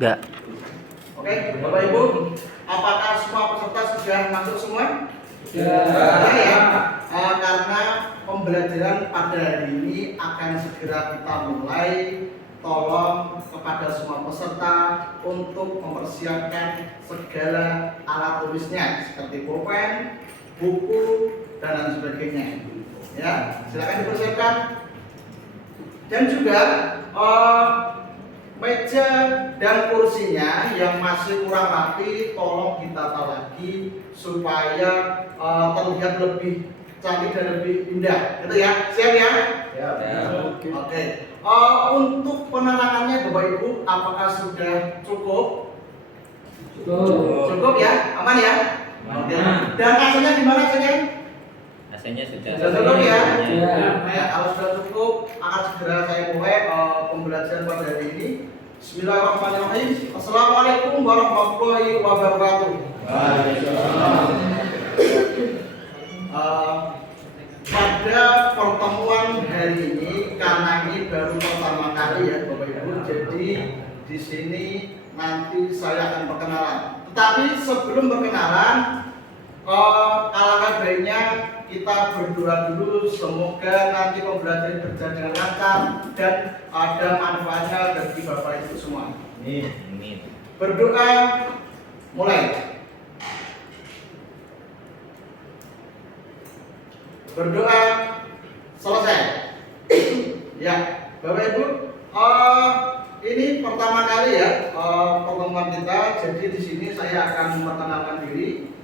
Enggak. Oke, Bapak Ibu, apakah semua peserta sudah masuk semua? Ya. Ya. Karena pembelajaran pada hari ini akan segera kita mulai. Tolong kepada semua peserta untuk mempersiapkan segala alat tulisnya seperti pulpen, buku, dan lain sebagainya. Ya, silakan dipersiapkan. Dan juga meja dan kursinya yang masih kurang rapi tolong ditata lagi supaya terlihat lebih cantik dan lebih indah. Gitu ya, siap ya? Ya. Oke. Untuk penerangannya Bapak Ibu, apakah sudah cukup? Cukup ya, aman ya? Oke. Dan AC-nya di mana AC-nya? AC-nya sudah Cukup ya? Ya. Kalau sudah cukup, akan segera saya mulai pembelajaran pada hari ini. Bismillahirrahmanirrahim. Assalamualaikum warahmatullahi wabarakatuh. Pada pertemuan hari ini, karena ini baru pertama kali ya Bapak Ibu, jadi di sini nanti saya akan perkenalan. Tetapi sebelum perkenalan, alangkah baiknya kita berdoa dulu, semoga nanti pembelajaran berjalan dengan lancar dan ada manfaatnya bagi Bapak Ibu semua. Amin. Berdoa mulai. Berdoa selesai. Ya, Bapak Ibu, ini pertama kali ya pertemuan kita. Jadi di sini saya akan memperkenalkan diri.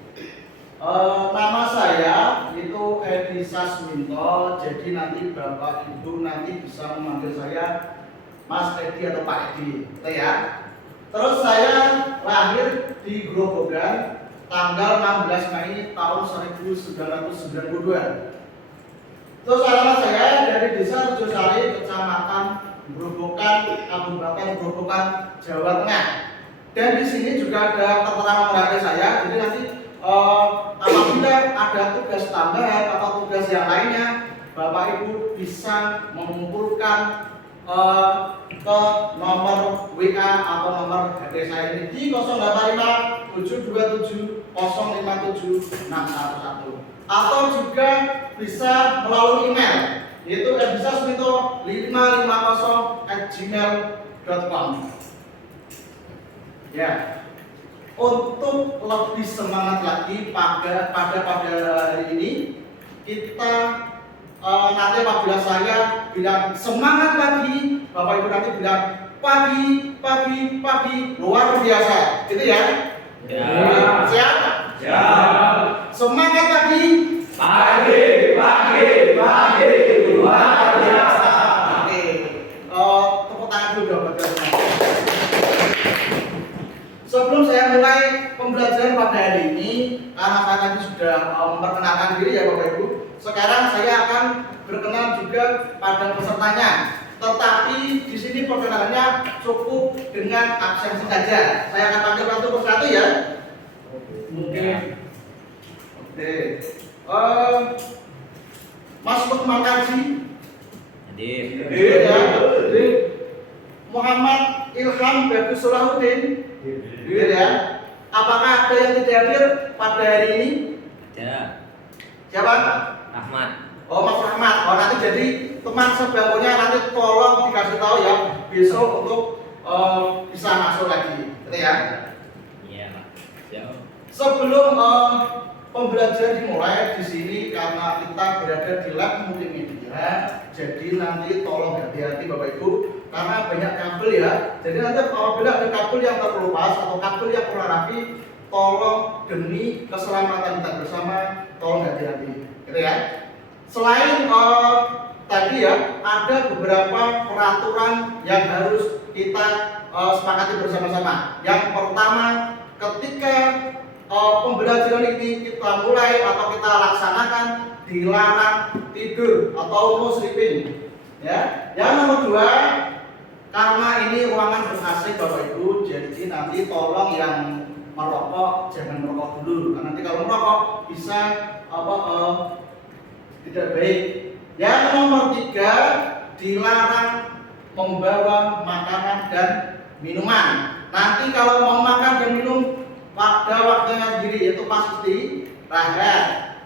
Nama saya itu Edi Sasminto. Jadi nanti Bapak Ibu nanti bisa memanggil saya Mas Edi atau Pak Edi, gitu ya. Terus saya lahir di Grobogan tanggal 16 Mei tahun 1992. Terus alamat saya dari Desa Rejosari, Kecamatan Grobogan, Kabupaten Grobogan, Jawa Tengah. Dan di sini juga ada keterangan HP saya. Jadi nanti apabila ada tugas tambahan atau tugas yang lainnya, Bapak Ibu bisa mengumpulkan ke nomor WA atau nomor HP saya ini di 085 727 057 611, atau juga bisa melalui email yaitu edisasminto550@gmail.com. Ya, untuk lebih semangat lagi pada hari ini, kita nanti apabila saya bilang semangat lagi, Bapak Ibu nanti bilang pagi luar biasa, gitu ya? Ya. Siap? Ya. Semangat lagi. Pagi luar biasa. Oke, tepuk tangan dulu dong buat kalian. Sebelum saya mulai pembelajaran pada hari ini, karena saya tadi sudah memperkenalkan diri ya Bapak Ibu, sekarang saya akan berkenalan juga pada pesertanya. Tetapi di sini perkenalannya cukup dengan absensi saja. Saya akan panggil satu persatu ya. Oke. Mas Lukman Kaji. Hadir. Ya. Muhammad Ilham Bagus Solahuddin. Ya. Apakah ada yang tidak hadir pada hari ini? Ada. Siapa? Rahmat. Oh, Mas Rahmat. Oh, nanti jadi teman sebangkunya nanti tolong dikasih tahu ya besok untuk bisa masuk lagi, gitu ya. Iya, Pak. Siap. Sebelum pembelajaran dimulai di sini, karena kita berada di lab multimedia, jadi nanti tolong hati-hati Bapak Ibu karena banyak kabel ya. Jadi nanti apabila ada kabel yang terkelupas atau kabel yang kurang rapi, tolong demi keselamatan kita bersama, tolong hati-hati, gitu ya. Selain tadi ya, ada beberapa peraturan yang harus kita sepakati bersama-sama. Yang pertama, ketika pembelajaran ini kita mulai atau kita laksanakan, dilarang tidur atau no sleeping. Ya. Yang nomor dua, karena ini ruangan ber-AC Bapak Ibu, jadi nanti tolong yang merokok jangan merokok dulu. Karena nanti kalau merokok bisa tidak baik. Yang nomor tiga, dilarang membawa makanan dan minuman. Nanti kalau mau makan dan minum pada waktunya sendiri, yaitu pas istirahat.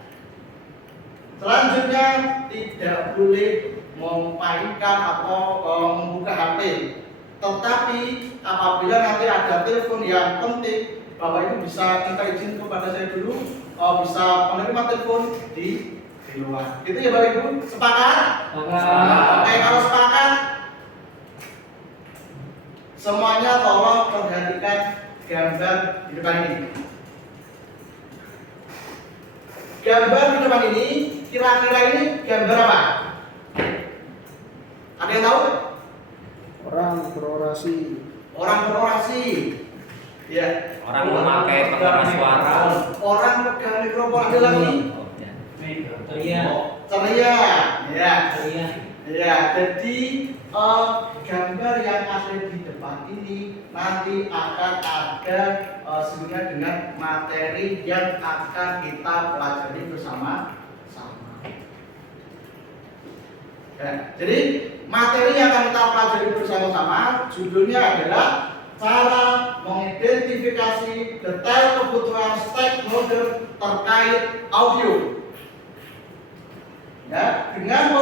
Selanjutnya tidak boleh memainkan atau membuka HP. Tetapi apabila nanti ada telepon yang penting, Bapak Ibu bisa minta izin kepada saya dulu, bisa menerima telepon di luar. Itu ya Bapak Ibu, sepakat? Oke, kalau sepakat, semuanya tolong perhatikan gambar di depan ini. Gambar di depan ini, kira-kira ini gambar apa? Ada yang tahu? Orang berorasi. Orang berorasi. Ya. Orang memakai pengeras suara. Orang pegang mikrofon. Ada lagi? Oh, ya. Ceria. Ceria. Ya. Ceria. Ya. Jadi gambar yang ada di depan ini nanti akan ada sebenarnya dengan materi yang akan kita pelajari bersama-sama. Ya, jadi materi yang akan kita pelajari bersama-sama judulnya adalah cara mengidentifikasi detail kebutuhan stakeholder terkait audio. Ya, dengan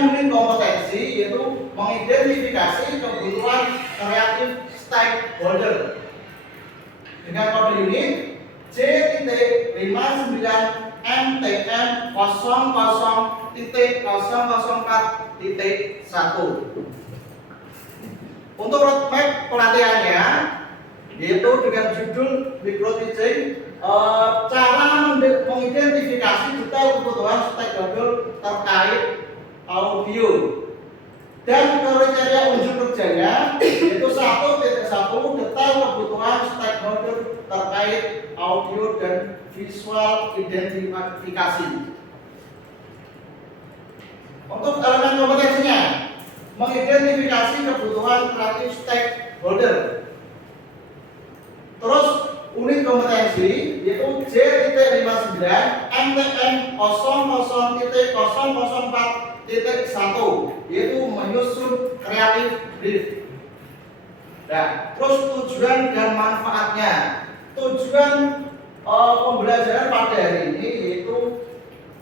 unit kompetensi yaitu mengidentifikasi kebutuhan kreatif stakeholder. Dengan kode unit C.50M00.004.1. Untuk roadmap pelatihannya yaitu dengan judul micro teaching, cara mengidentifikasi detail kebutuhan stakeholder terkait audio. Dan kriteria unjuk kerjanya yaitu 1.1 detail kebutuhan stakeholder terkait audio dan visual identifikasi. Untuk elemen kompetensinya, mengidentifikasi kebutuhan kreatif stakeholder. Terus unit kompetensi yaitu J.59 MTM00.004.1 yaitu menyusun kreatif brief. Nah, terus tujuan dan manfaatnya. Tujuan pembelajaran pada hari ini yaitu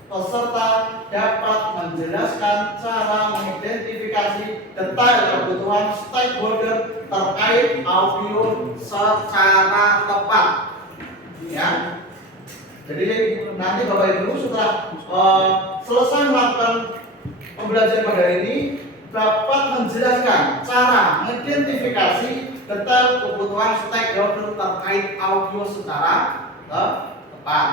peserta dapat menjelaskan cara mengidentifikasi detail kebutuhan stakeholder terkait audio secara tepat. Ya. Jadi nanti Bapak Ibu setelah selesai melakukan pembelajaran pada hari ini dapat menjelaskan cara mengidentifikasi detail kebutuhan stakeholder terkait audio secara tepat.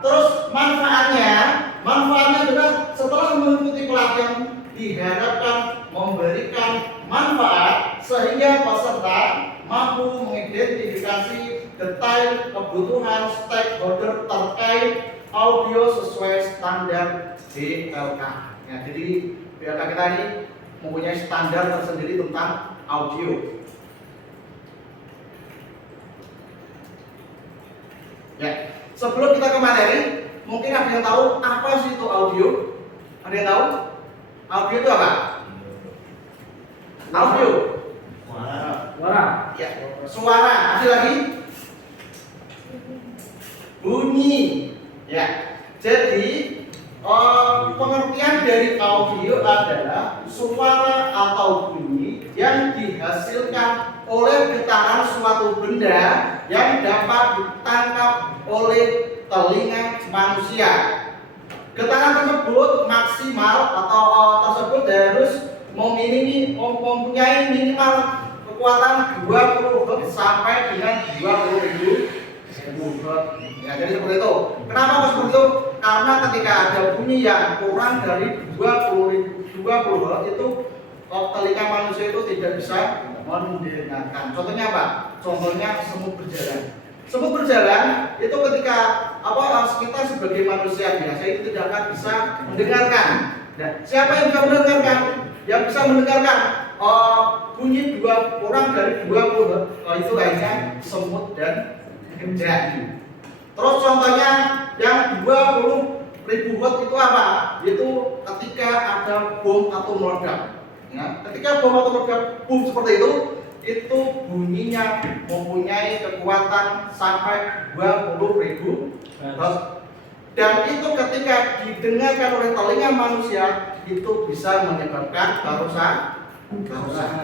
Terus manfaatnya adalah setelah mengikuti pelatihan diharapkan memberikan manfaat sehingga peserta mampu mengidentifikasi detail kebutuhan stakeholder terkait audio sesuai standar BLK. Ya, jadi BLK kita ini mempunyai standar tersendiri tentang audio. Ya, sebelum kita ke materi, mungkin ada yang tahu apa sih itu audio? Ada yang tahu? Audio itu apa? Audio. Suara. Ya, suara. Ada lagi? Bunyi. Ya. Jadi pengertian dari audio adalah suara atau bunyi yang dihasilkan oleh getaran suatu benda yang dapat ditangkap oleh telinga manusia. Getaran tersebut maksimal atau tersebut harus mempunyai minimal kekuatan 20 Hz sampai dengan 20.000 Hz. Ya, jadi seperti itu. Kenapa harus seperti itu? Karena ketika ada bunyi yang kurang dari 20 Hz itu telinga manusia itu tidak bisa mendengarkan. Contohnya apa? Contohnya semut berjalan. Semut berjalan itu ketika kita sebagai manusia biasa itu tidak akan bisa mendengarkan. Nah, siapa yang bisa mendengarkan? Yang bisa mendengarkan bunyi kurang dari 20 Hz itu hanya semut dan gajah. Terus contohnya yang 20.000 Hz itu apa? Itu ketika ada bom atau meledak. Ya, ketika bom atau meledak, boom seperti itu, itu bunyinya mempunyai kekuatan sampai 20.000 Hertz. Dan itu ketika didengarkan oleh telinga manusia itu bisa menyebabkan kerusakan.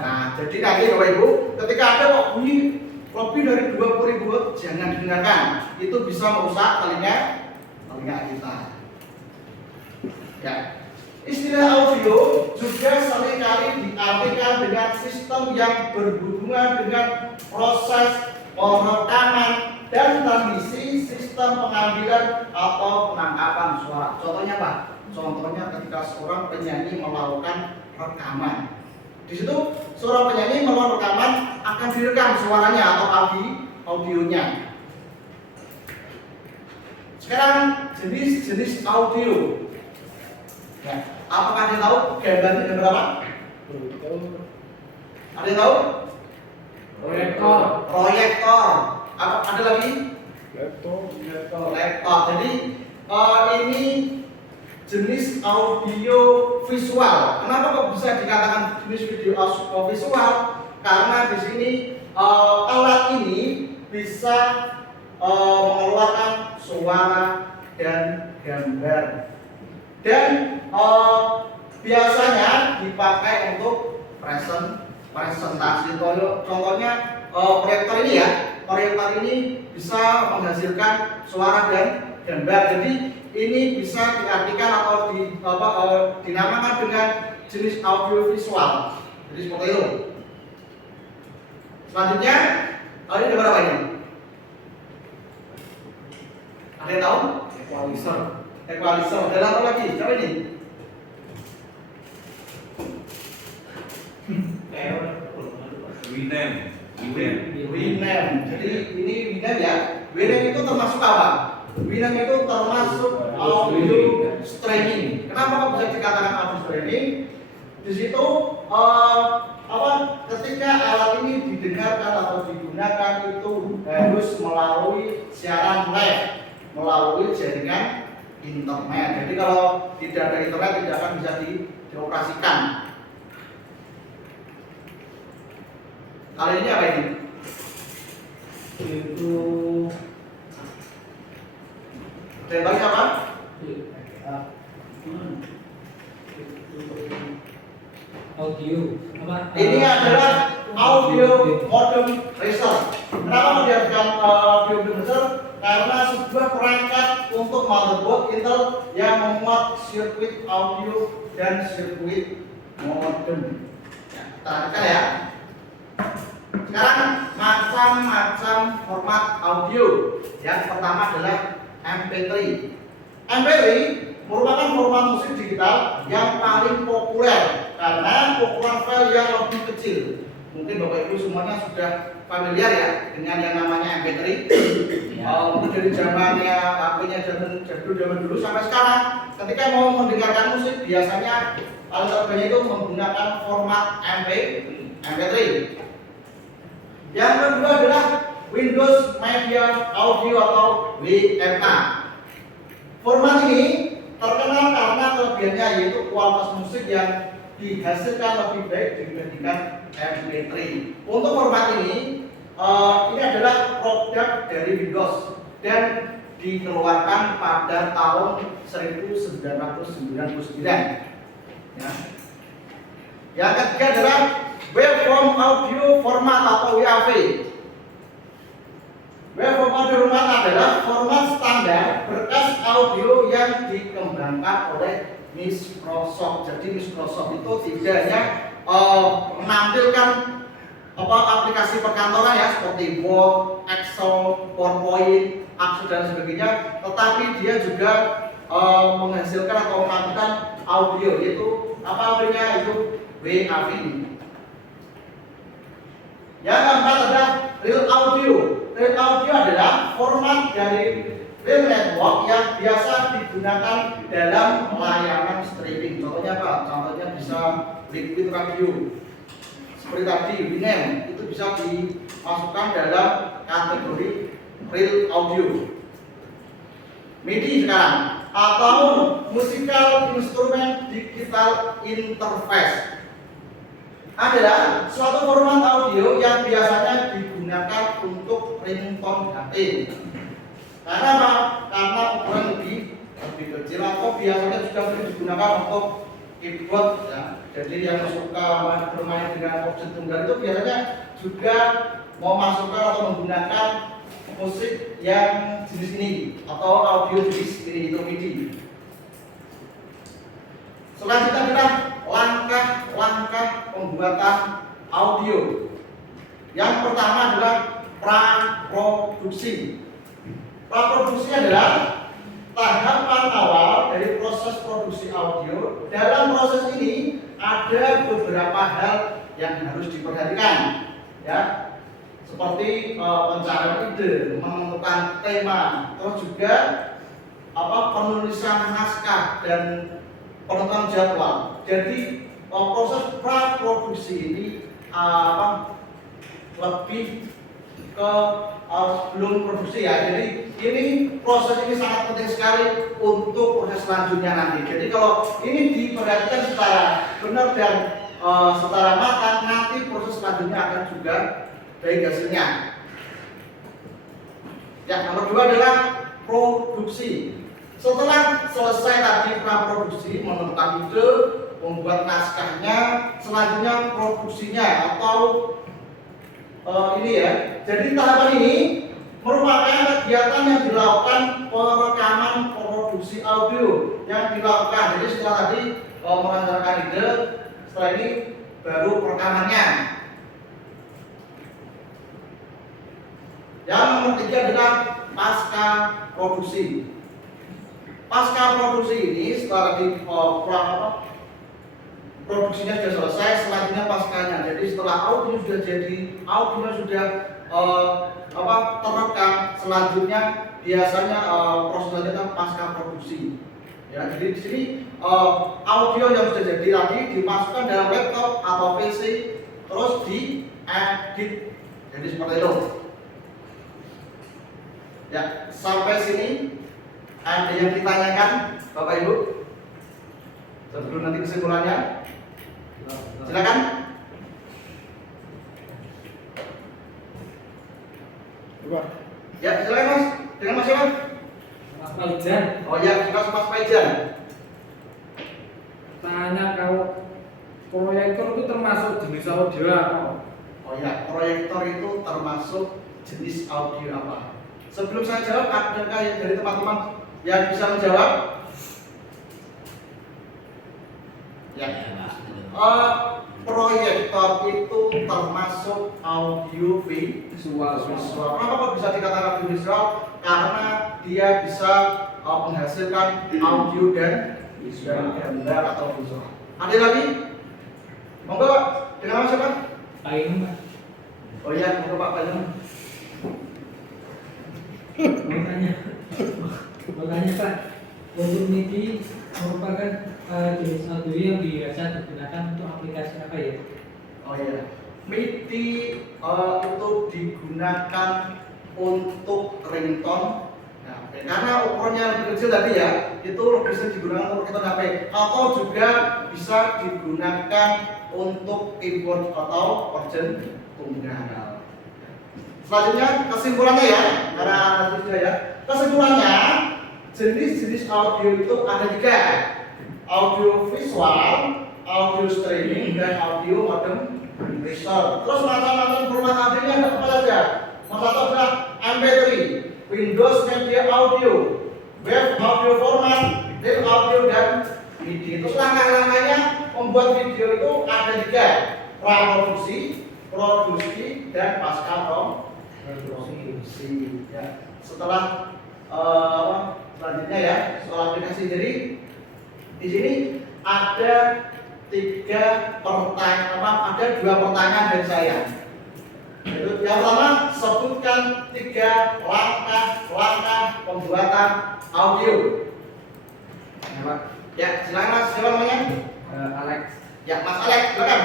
Nah, jadi nanti Bapak Ibu, ketika ada kok bunyi lebih dari 20.000 Hertz, jangan didengarkan. Itu bisa merusak telinga kita. Ya. Istilah audio juga seringkali diartikan dengan sistem yang berhubungan dengan proses perekaman dan transmisi sistem pengambilan atau penangkapan suara. Contohnya apa? Contohnya ketika seorang penyanyi melakukan rekaman. Di situ seorang penyanyi melakukan rekaman akan direkam suaranya atau audionya. Sekarang jenis-jenis audio. Ya, apakah ada yang tahu gambarnya gambar apa? Ada yang tahu? Proyektor. Apa ada lagi? Laptop. Jadi ini jenis audio visual. Kenapa kok bisa dikatakan jenis video visual? Karena di sini alat ini bisa mengeluarkan suara dan gambar. Dan biasanya dipakai untuk presentasi. Contohnya proyektor ini ya. Proyektor ini bisa menghasilkan suara dan gambar. Jadi ini bisa diartikan atau dinamakan dengan jenis audio visual. Jadi seperti itu. Selanjutnya, ini gambar apa ini? Ada yang tahu? Equalizer. Ada apa lagi? Siapa ini? Winamp. Jadi ini Winamp ya. Winamp itu termasuk apa? Winamp itu termasuk audio streaming. Kenapa kok bisa dikatakan audio streaming? Di situ ketika alat ini didengarkan atau digunakan itu harus melalui siaran live melalui jaringan internet. Jadi kalau tidak ada internet tidak akan bisa dioperasikan. Kali ini apa ini? Itu Contohnya apa? audio apa? Ini adalah audio modem racer. Kenapa diartikan audio modem racer? Karena sebuah perangkat untuk motherboard Intel yang memuat sirkuit audio dan sirkuit modem. Perhatikan ya. Sekarang macam-macam format audio. Yang pertama adalah MP3. MP3 merupakan format musik digital yang paling populer karena ukuran file yang lebih kecil. Mungkin Bapak Ibu semuanya sudah familiar ya dengan yang namanya MP3. Mungkin dari zamannya HP-nya zaman dulu sampai sekarang, ketika mau mendengarkan musik biasanya paling terbanyak itu menggunakan format MP3. Yang kedua adalah Windows Media Audio atau WMA. Format ini terkenal karena kelebihannya yaitu kualitas musik yang dihasilkan lebih baik dibandingkan MP3. Untuk format ini adalah produk dari Windows dan dikeluarkan pada tahun 1999. Ya. Yang ketiga adalah Waveform Audio Format atau WAV. Waveform Audio Format adalah format standar berkas audio yang dikembangkan oleh Microsoft. Jadi Microsoft itu tidak hanya menampilkan aplikasi perkantoran ya seperti Word, Excel, PowerPoint, Access dan sebagainya, tetapi dia juga menghasilkan atau menampilkan audio, yaitu apa audionya itu WAV. Yang keempat adalah Real Audio. Real Audio adalah format dari real network yang biasa digunakan dalam layanan streaming. Contohnya apa? Contohnya bisa Liquid Radio. Seperti tadi Winamp itu bisa dimasukkan dalam kategori Real Audio. MIDI sekarang atau Musical Instrument Digital Interface. adalah suatu format audio yang biasanya digunakan untuk ringtone HP. Karena apa? Karena ukuran lebih kecil atau biasanya juga digunakan untuk keyboard ya. Jadi yang suka bermain dengan opsi tunggal itu biasanya juga mau masukkan atau menggunakan musik yang jenis ini atau audio jenis ini itu MIDI. Selanjutnya kita langkah-langkah pembuatan audio. Yang pertama adalah praproduksi. Praproduksi adalah tahapan awal dari proses produksi audio. Dalam proses ini ada beberapa hal yang harus diperhatikan, ya, seperti pencarian ide, menentukan tema, terus juga penulisan naskah dan penentuan jadwal. Jadi proses praproduksi ini lebih ke sebelum produksi ya. Jadi ini proses ini sangat penting sekali untuk proses selanjutnya nanti. Jadi kalau ini diperhatikan secara benar dan secara matang, nanti proses selanjutnya akan juga baik hasilnya. Yang nomor 2 adalah produksi. Setelah selesai tadi praproduksi, menentukan ide, membuat naskahnya, selanjutnya produksinya atau ini ya. Jadi tahapan ini merupakan kegiatan yang dilakukan perekaman produksi audio yang dilakukan. Jadi setelah tadi merencanakan ide, setelah ini baru perekamannya. Yang nomor 3 adalah pasca produksi. Pasca produksi ini setelah di produksinya sudah selesai, selanjutnya paskanya. Jadi setelah audio sudah jadi, audio sudah terekam, selanjutnya biasanya proses selanjutnya pasca produksi. Ya, jadi di sini audio yang sudah jadi tadi dimasukkan dalam laptop atau PC, terus diedit. Jadi seperti itu. Ya, sampai sini ada yang ditanyakan, Bapak Ibu? Sebelum nanti kesimpulannya, silakan. Ya, silakan Mas. Dengan Mas siapa? Mas Faizan. Oh ya, Mas Faizan. Tanya kalau proyektor itu termasuk jenis audio apa? Oh ya, proyektor itu termasuk jenis audio apa? Sebelum saya jawab, adakah yang dari teman-teman yang bisa menjawab? Ya. Proyektor itu termasuk audio visual. Kenapa kok bisa dikatakan audio visual? Karena dia bisa menghasilkan audio dan gambar atau visual. Ada lagi? Monggo, dengan nama siapa? Pak Inung, Pak. Oh iya, monggo Pak Inung. Mau tanya Pak, untuk MIDI merupakan jenis audio yang biasa digunakan untuk aplikasi apa ya? Oh iya, MIDI itu digunakan untuk ringtone. Nah, karena ukurannya lebih kecil tadi ya, itu bisa digunakan untuk ringtone HP atau juga bisa digunakan untuk keyboard atau organ tunggal. Selanjutnya kesimpulannya ya, karena sudah ya. Kesimpulannya, jenis-jenis audio itu ada 3: audio visual, audio streaming, dan audio modem research. Terus macam-macam format audio ada apa saja? Yang satu adalah MP3, Windows Media Audio, Web Audio Format, Real Audio, dan MIDI. Terus langkah-langkahnya membuat video itu ada 3: praproduksi, produksi, dan pasca produksi. Ya. Setelah selanjutnya ya, soal aplikasi. Jadi di sini ada 2 pertanyaan dari saya. Yang pertama, sebutkan 3 langkah pembuatan audio. Ya, silakan Mas, siapa namanya? Alex. Ya, Mas Alex, silakan.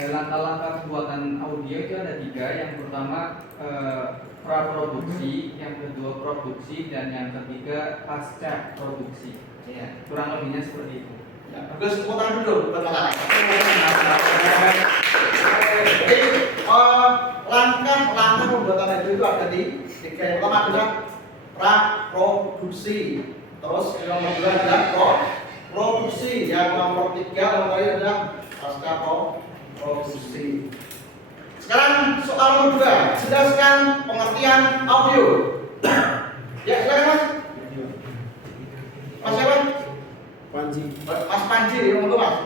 Langkah-langkah pembuatan audio itu ada 3. Yang pertama praproduksi, yang kedua produksi, dan yang ketiga pasca produksi. Ya. Kurang lebihnya seperti itu. Ya, bagus, tepuk tangan dulu buat Mas Alex. Jadi langkah pembuatan itu ada di tiga. Yang pertama adalah praproduksi. Terus yang nomor dua adalah produksi. Yang nomor tiga adalah pasca produksi. Sekarang soal nomor dua, jelaskan pengertian audio. Ya, silakan Mas. Mas siapa? Panji. Mas Panji, ngomong Mas.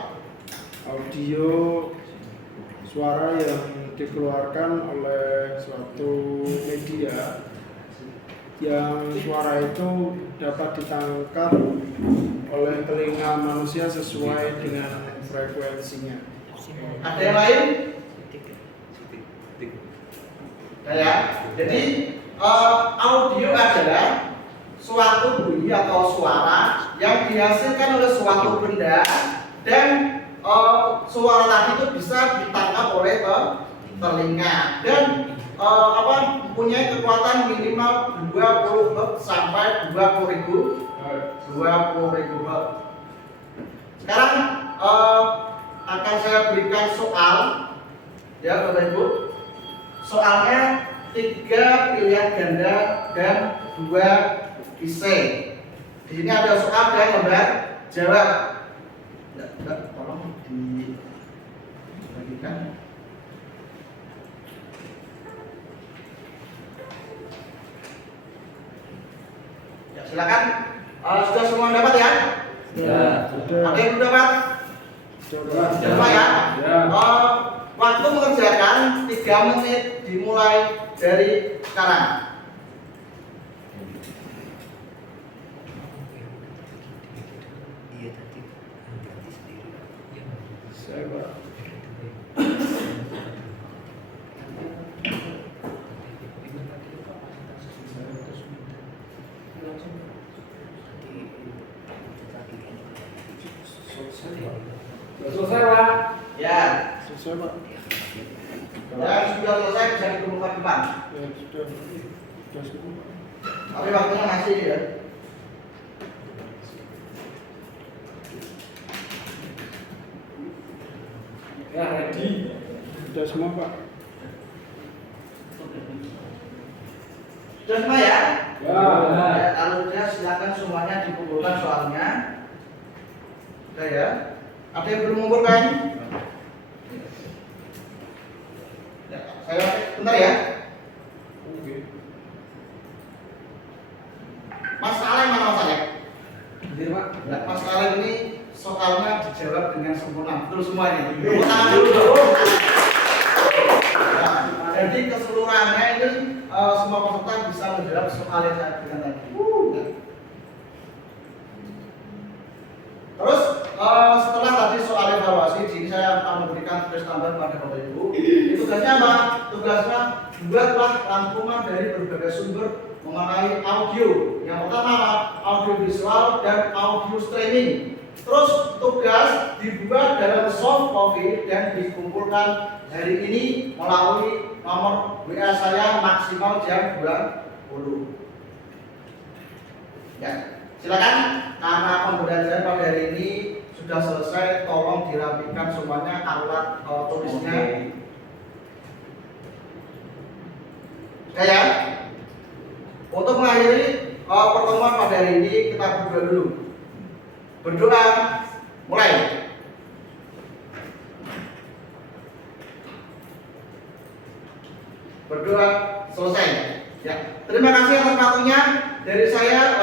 Audio suara yang dikeluarkan oleh suatu media yang suara itu dapat ditangkap oleh telinga manusia sesuai dengan frekuensinya. Ada yang lain? Ya. Jadi audio adalah suatu bunyi atau suara yang dihasilkan oleh suatu benda dan suara tadi itu bisa ditangkap oleh telinga dan mempunyai kekuatan minimal 20 Hz sampai 20.000 Hz. Sekarang akan saya berikan soal ya Bapak Ibu. Soalnya 3 pilihan ganda dan 2 isi. Di sini ada soal dan lembar jawab. Tolong dibagikan. Ya, silakan. Sudah semua dapat ya? Ya, sudah. Ada yang belum dapat? Sudah. Coba ya. Ya. Waktu mengerjakan 3 menit dimulai dari sekarang. Saya Pak. Selesai Pak. Ya. Selesai Pak. Dan sudah selesai bisa dikumpulkan depan. Ya, sudah semua. Tapi waktunya masih ya. Ya, ready. Sudah semua Pak. Sudah semua ya? Ya. Ya, kalau sudah silakan semuanya dikumpulkan soalnya. Sudah ya? Ada yang belum mengumpulkan? Ya, saya bentar ya. Oke. Mas Alek mana Mas Alek? Hadir Pak. Ya, Mas Alek ini soalnya dijawab dengan sempurna. Betul semua ini. Tepuk tangan dulu. Nah, jadi keseluruhannya ini semua peserta bisa menjawab soal yang saya berikan tadi. Ya. Terus setelah tadi soal evaluasi, jadi saya akan memberikan tugas tambahan pada Bapak Ibu. Ini tugasnya apa? Tugasnya buatlah rangkuman dari berbagai sumber mengenai audio. Yang pertama apa? Audio visual dan audio streaming. Terus tugas dibuat dalam soft copy dan dikumpulkan hari ini melalui nomor WA saya maksimal jam 20. Ya, silakan. Karena pembelajaran pada hari ini sudah selesai, tolong dirapikan semuanya alat tulisnya. Ya. Untuk mengakhiri pertemuan pada hari ini kita berdoa dulu. Berdoa, mulai. Berdoa selesai. Ya. Terima kasih atas waktunya dari saya.